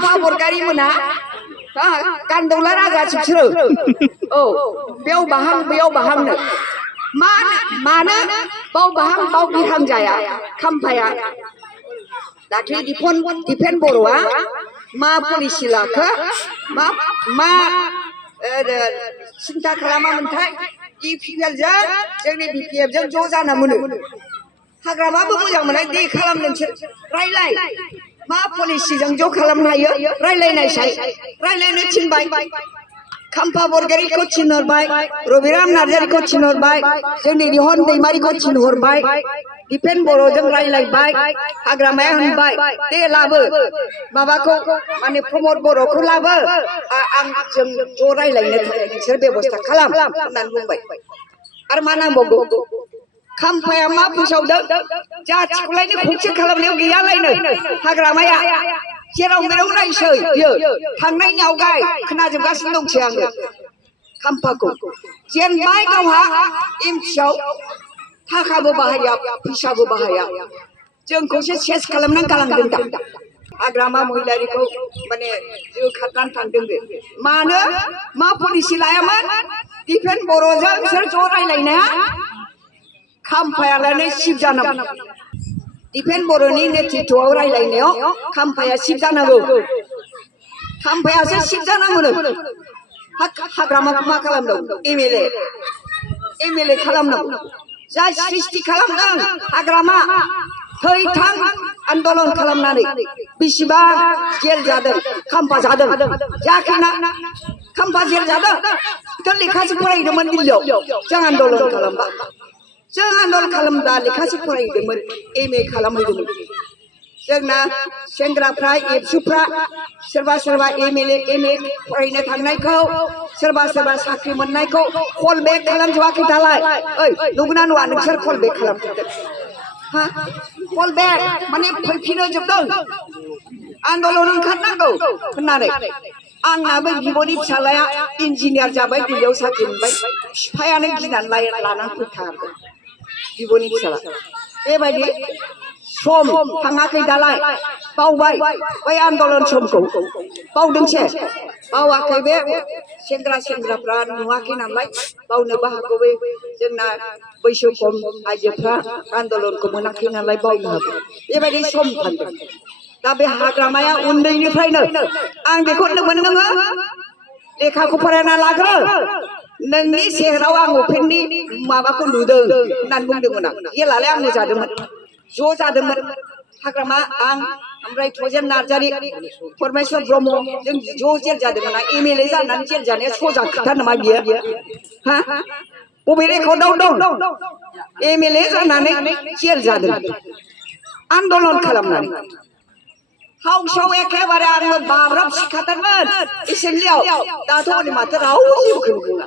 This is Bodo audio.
खाम्फा बरगारि मोना गान्दौला राजा बिसोरो औ बेयाव बाहांनो मानो बाव बाहां बाव बिहां जाया खाम्फाया दाख्लै दिपेन बर'आ मा पलिसि लाखो मा सिन्था खालामामोनथाय इपिएलजों जोंनि बिपिएफजों ज' जाना मोनो हाग्रामाबो मोजां मोननाय दे खालाम नोंसोर रायलाय मा पलिसिजों ज' खालामनो हायो रायलायनायसाय रायलायनो थिनबाय खाम्फा बरगारिखौ थिनहरबाय रबिराम नार्जारिखौ थिनहरबाय जोंनि रिहन दैमारिखौ थिनहरबाय दिपेन बर'जों रायलायबाय हाग्रामाया होनबाय दे लाबो माबाखौ माने प्रमद बर'खौ लाबो आं जों ज' रायलायनो थाखाय नोंसोर बेबस्था खालाम होननानै बुंबाय आरो मा नांबावगौ खाम्फाया मा फोसावदों जाथिखौलायनो खौसे खालामनायाव गैयालायनो हाग्रामाया जेराव मेराव नायसै बियो थांनायनि आवगाय खोनाजोबगासिनो दंसै आङो खाम्फाखौ जेनबाय गावहा एमपिआव थाखाबो बाहाया फैसाबो बाहाया जोंखौसो सेस खालामनानै गालांदों दा हाग्रामा महिलारिखौ माने जोखारनानै थांदों बे मानो मा पलिसि लायामोन दिपेन बर'जों बिसोर ज' रायलायनाया खाम्फायालायनो सिब जानांगौ दिपेन बर'नि नेतृत्वआव रायलायनायाव खाम्फाया सिब जानांगौ खाम्फायासो सिब जानांगौनो हाग्रामाखौ मा खालामदों एमएलए खालामनांगौ जा सृष्टि खालामदों हाग्रामा थैथां आन्दलन खालामनानै बेसेबां जेल जादों खाम्फा जादों जायाखैना खाम्फा जेल जादों बिथ' लेखासो फरायदोंमोन दिल्लीयाव जों आन्दलन खालामबा जों आन्दलन खालामबा लेखासो फरायदोंमोन एमए खालामहैदोंमोन जोंना सेंग्राफ्रा एबसुफ्रा सोरबा एमएलए एमए फरायनो थांनायखौ सोरबा साख्रि मोननायखौ कल बेक खालामजोबाखै दालाय ओइ नुगोना नुवा नोंसोर कल बेक खालामजोबदों हा कल बेक माने फैफिनो जोबदों आन्दलन ओंखारनांगौ होननानै आंनाबो बिब'नि फिसालाया इन्जिनियार जाबाय दिल्लीयाव साख्रि मोनबाय बिफायानो गिनानै लानानै फैखादों बिब'नि फिसाला बेबायदि सम थाङाखै दालाय बावबाय बै आन्दलन समखौ बावदोंसो बावाखै बे सेंग्राफ्रा नुवाखै नालाय बावनोबो हागौ बे जोंना बैसो खम आइजोफ्रा आन्दलनखौ मोनाखै नालाय बावनो हागौ बेबायदि सम थांदों दा बे हाग्रामाया उन्दैनिफ्रायनो आं बेखौ होनदोंमोन नोङो लेखाखौ फरायना लाग्रो नोंनि सेराव आं अपेननि माबाखौ नुदों होननानै बुंदोंमोन आं जेलालाय आंनो जादोंमोन ज' जादोंमोन हाग्रामा आं ओमफ्राय थजेन नार्जारि परमेश्वर ब्रह्म जों ज' जेल जादोंमोन आं एमएलए जानानै जेल जानाया सजा खोथा नामा बियो हा बबे रेकर्डआव दं एमएलए जानानै जेल जादों आन्दलन खालामनानै हाउसआव एखेबारे आङो बाब्राब सिखादोंमोन एसेम्बलियाव दाथ' हनै माथो रावबो जेबोखौनो बुङा